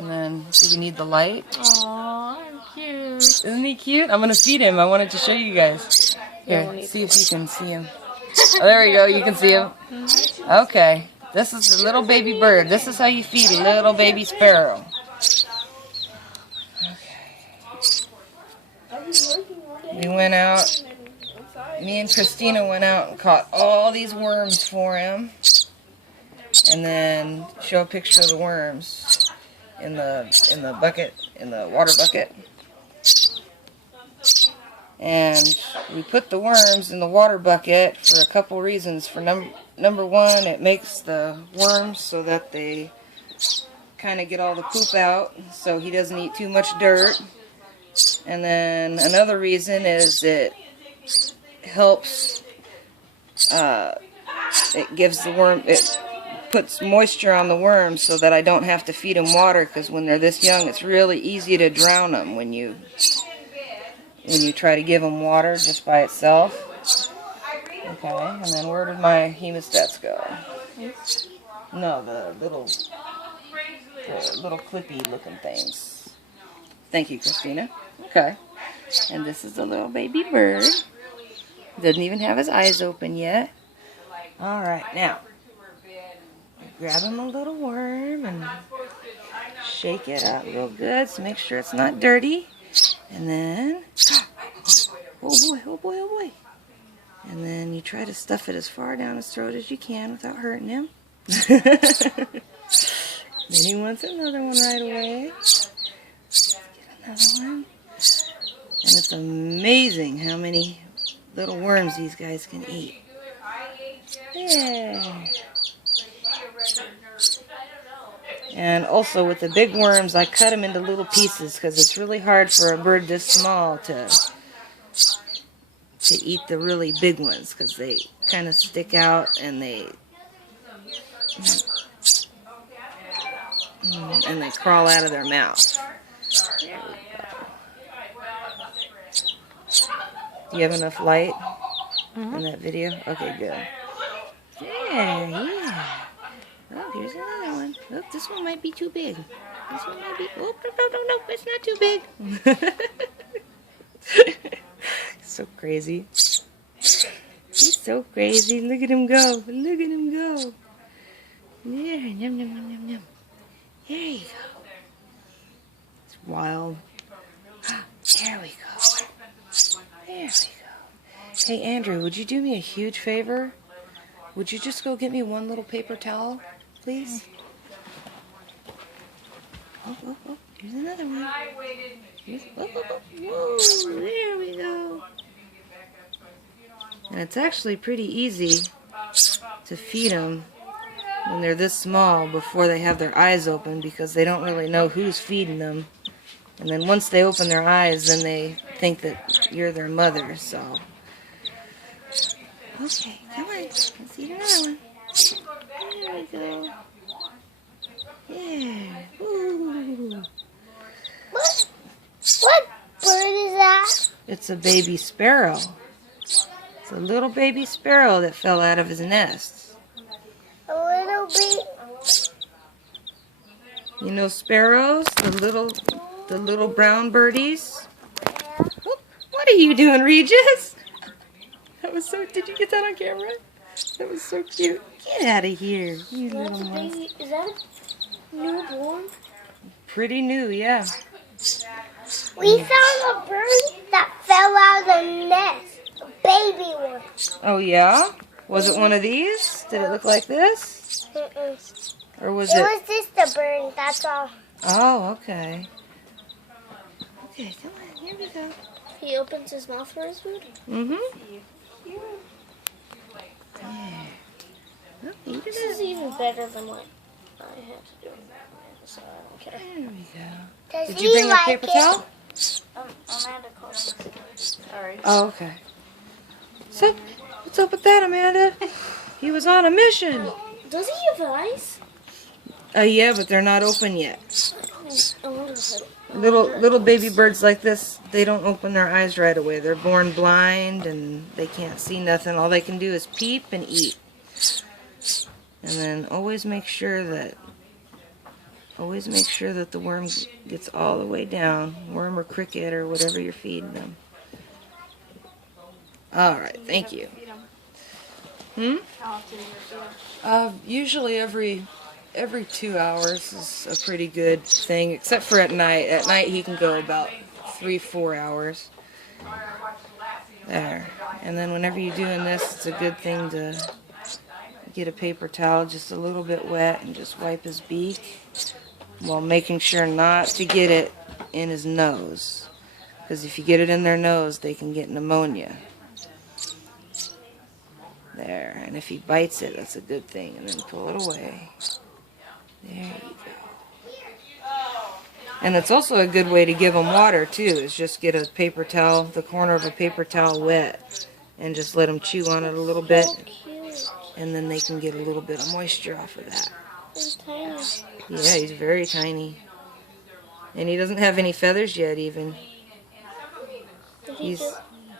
And then, do we need the light? Aww, cute. Isn't he cute? I'm going to feed him. I wanted to show you guys. Here, see if you can see him. Oh, there we go. You can see him. Okay. This is the little baby bird. This is how you feed a little baby sparrow. We went out, me and Christina went out and caught all these worms for him. And then show a picture of the worms in the bucket, in the water bucket. And we put the worms in the water bucket for a couple reasons. For number one, it makes the worms so that they kind of get all the poop out, so he doesn't eat too much dirt. And then another reason is it helps, it gives the worm, it puts moisture on the worms so that I don't have to feed them water, because when they're this young it's really easy to drown them when you try to give them water just by itself. Okay, and then where did my hemostats go? No, the little clippy looking things. Thank you, Christina. Okay. And this is the little baby bird. Doesn't even have his eyes open yet. Alright, now, grab him a little worm and shake it up real good so make sure it's not dirty. And then, oh boy, oh boy, oh boy. And then you try to stuff it as far down his throat as you can without hurting him. Then he wants another one right away. Get another one. And it's amazing how many little worms these guys can eat. Yeah. And also with the big worms, I cut them into little pieces because it's really hard for a bird this small to eat the really big ones, because they kind of stick out and they crawl out of their mouth. There we go. Do you have enough light in that video? Okay, good. Yeah. Oh, here's another one. Oh, this one might be too big. This one might be... Oh, no, it's not too big. So crazy. He's so crazy. Look at him go. Look at him go. Yeah, yum, yum, yum, yum, yum. There you go. It's wild. There we go. There we go. Hey, Andrew, would you do me a huge favor? Would you just go get me one little paper towel, please? Oh, here's another one. Whoa, there we go. And it's actually pretty easy to feed them when they're this small before they have their eyes open, because they don't really know who's feeding them. And then once they open their eyes, then they think that you're their mother, so... Okay, come on. Let's eat another one. There we go. Yeah. Ooh. What bird is that? It's a baby sparrow. It's a little baby sparrow that fell out of his nest. A little bit. You know sparrows? The little brown birdies? Yeah. What are you doing, Regis? That was so... Did you get that on camera? That was so cute. Get out of here, you little mouse. Is that a newborn? Pretty new, yeah. We found a bird that fell out of the nest. A baby one. Oh, yeah? Was it one of these? Did it look like this? Mm-mm. Or was It it... was just a bird, that's all. Oh, okay. Okay, come on, here we go. He opens his mouth for his food? Mm-hmm. Yeah. Oh, eat This it is up. even better than what I had to do. So I don't care. There we go. Does Did he you bring like a paper it? towel? Amanda called. Sorry. Oh, okay. So, what's up with that, Amanda? He was on a mission. Does he have eyes? Yeah, but they're not open yet. I wonder if it... Little baby birds like this, they don't open their eyes right away. They're born blind and they can't see nothing. All they can do is peep and eat. And then always make sure that always make sure that the worm gets all the way down. Worm or cricket or whatever you're feeding them. Alright, thank you. Usually every 2 hours is a pretty good thing, except for at night. At night he can go about 3-4 hours. There. And then whenever you're doing this, it's a good thing to get a paper towel just a little bit wet and just wipe his beak while making sure not to get it in his nose. Because if you get it in their nose, they can get pneumonia. There. And if he bites it, that's a good thing. And then pull it away. There you go. And it's also a good way to give them water too, is just get a paper towel, the corner of a paper towel wet, and just let them chew on it a little bit, and then they can get a little bit of moisture off of that. He's tiny. Yeah, he's very tiny. And he doesn't have any feathers yet even. He's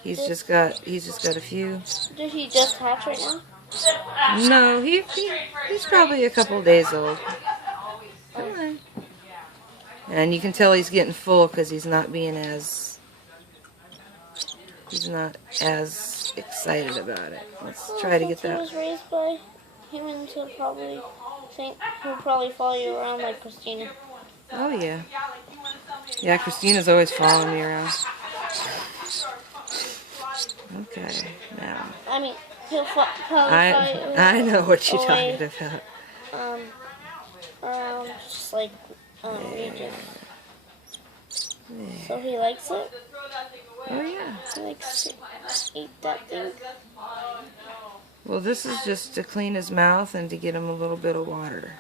just got a few. Did he just hatch right now? No, he's probably a couple days old. Come on. And you can tell he's getting full because he's not as excited about it. Let's try to get that. He was raised by humans who probably follow you around like Christina. Oh yeah. Yeah, Christina's always following me around. Okay, now. I mean, he'll probably follow you. I know what you're talking about. Around just like region. So he likes it? Oh yeah. He likes to eat that thing? Well, this is just to clean his mouth and to get him a little bit of water.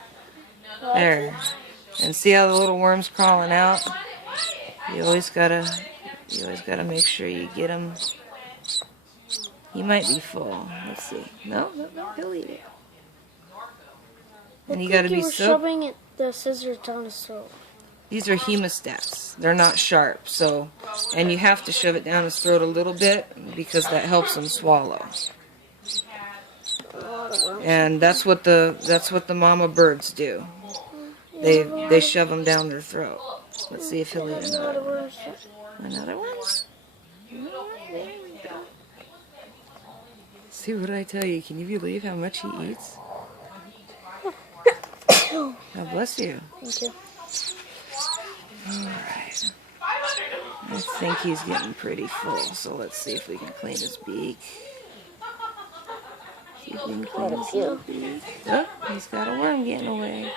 There. And see how the little worm's crawling out? You always gotta make sure you get him. He might be full. Let's see. No, he'll eat it. And you gotta be shoving the scissors down his throat. These are hemostats. They're not sharp, and you have to shove it down his throat a little bit because that helps him swallow. And that's what the mama birds do. They shove them down their throat. Let's see if he'll eat another one. Another one? There we go. See what I tell you? Can you believe how much he eats? God bless you. Thank you. Alright. I think he's getting pretty full, so let's see if we can clean his beak. See if we can clean his beak. Oh, he's got a worm getting away.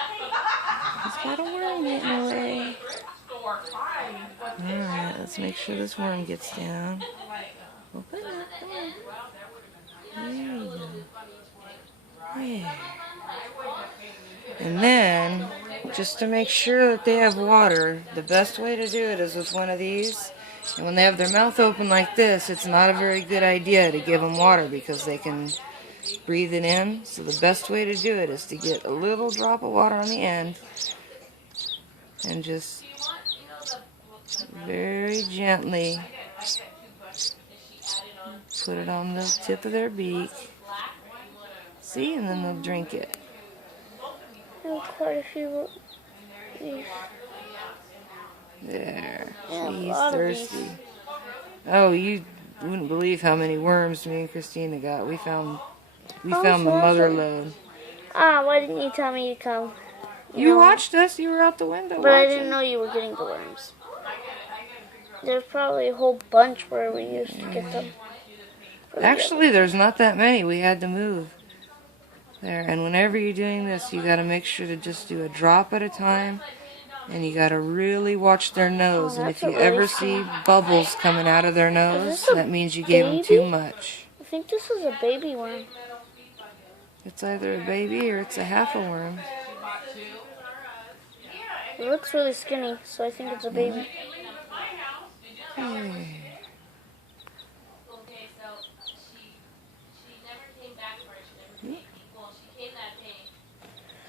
Alright, let's make sure this worm gets down. Open up, come on. There you go. There. And then, just to make sure that they have water, the best way to do it is with one of these. And when they have their mouth open like this, it's not a very good idea to give them water because they can breathe it in. So the best way to do it is to get a little drop of water on the end and just very gently put it on the tip of their beak. See, and then they'll drink it. Quite a few. There. Yeah, He's thirsty. Oh, you wouldn't believe how many worms me and Christina got. We found the mother load. Why didn't you tell me you come? You watched us. You were out the window. But I didn't know you were getting the worms. There's probably a whole bunch where we used to get them. Actually, there's not that many. We had to move. There, and whenever you're doing this, you got to make sure to just do a drop at a time, and you got to really watch their nose. And if you ever see bubbles coming out of their nose, that means you gave them too much. I think this is a baby worm. It's either a baby or it's a half a worm. It looks really skinny, so I think it's a baby. Hey.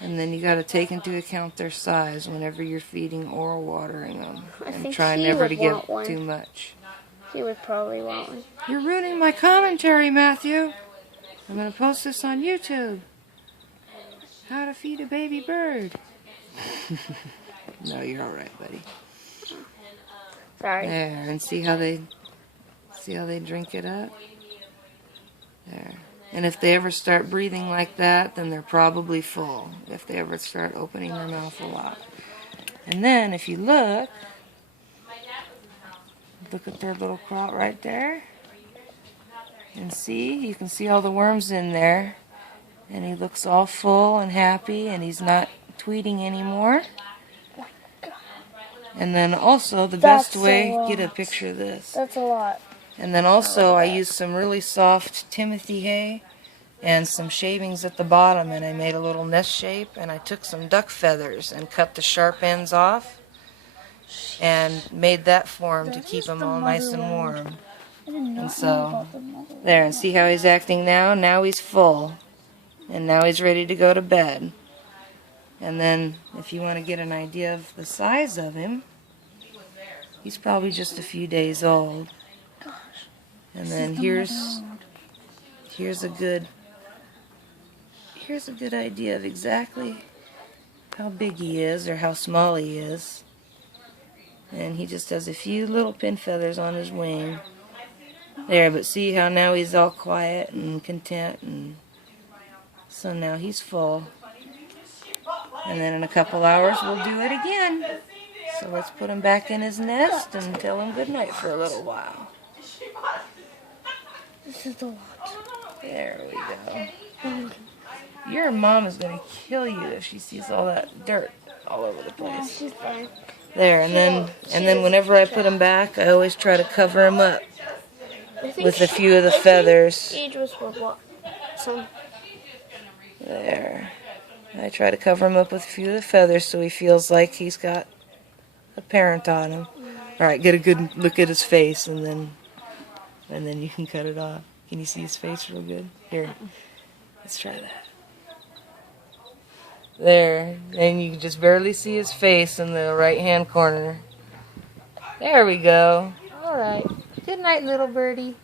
And then you got to take into account their size whenever you're feeding or watering them, and try never to give too much. He would probably want one. You're ruining my commentary, Matthew. I'm going to post this on YouTube. How to feed a baby bird. No, you're all right, buddy. Sorry. There, and see how they drink it up? There. And if they ever start breathing like that, then they're probably full. If they ever start opening their mouth a lot. And then if you look at their little crot right there. And see, you can see all the worms in there. And he looks all full and happy, and he's not tweeting anymore. And then also, the best way, get a picture of this. That's a lot. And then also, I used some really soft Timothy hay and some shavings at the bottom, and I made a little nest shape, and I took some duck feathers and cut the sharp ends off and made that for him to keep him all nice and warm. And so, there, and see how he's acting now? Now he's full. And now he's ready to go to bed. And then, if you want to get an idea of the size of him, he's probably just a few days old. And then here's a good idea of exactly how big he is or how small he is. And he just has a few little pin feathers on his wing. There, but see how now he's all quiet and content, and so now he's full. And then in a couple hours we'll do it again. So let's put him back in his nest and tell him good night for a little while. This is a lot. There we go. Your mom is going to kill you if she sees all that dirt all over the place. She's fine. There, and then whenever I put him back, I always try to cover him up with a few of the feathers. Age was what? Some. There. I try to cover him up with a few of the feathers so he feels like he's got a parent on him. Alright, get a good look at his face, and then you can cut it off. Can you see his face real good? Here, let's try that. There, and you can just barely see his face in the right-hand corner. There we go. Alright. Good night, little birdie.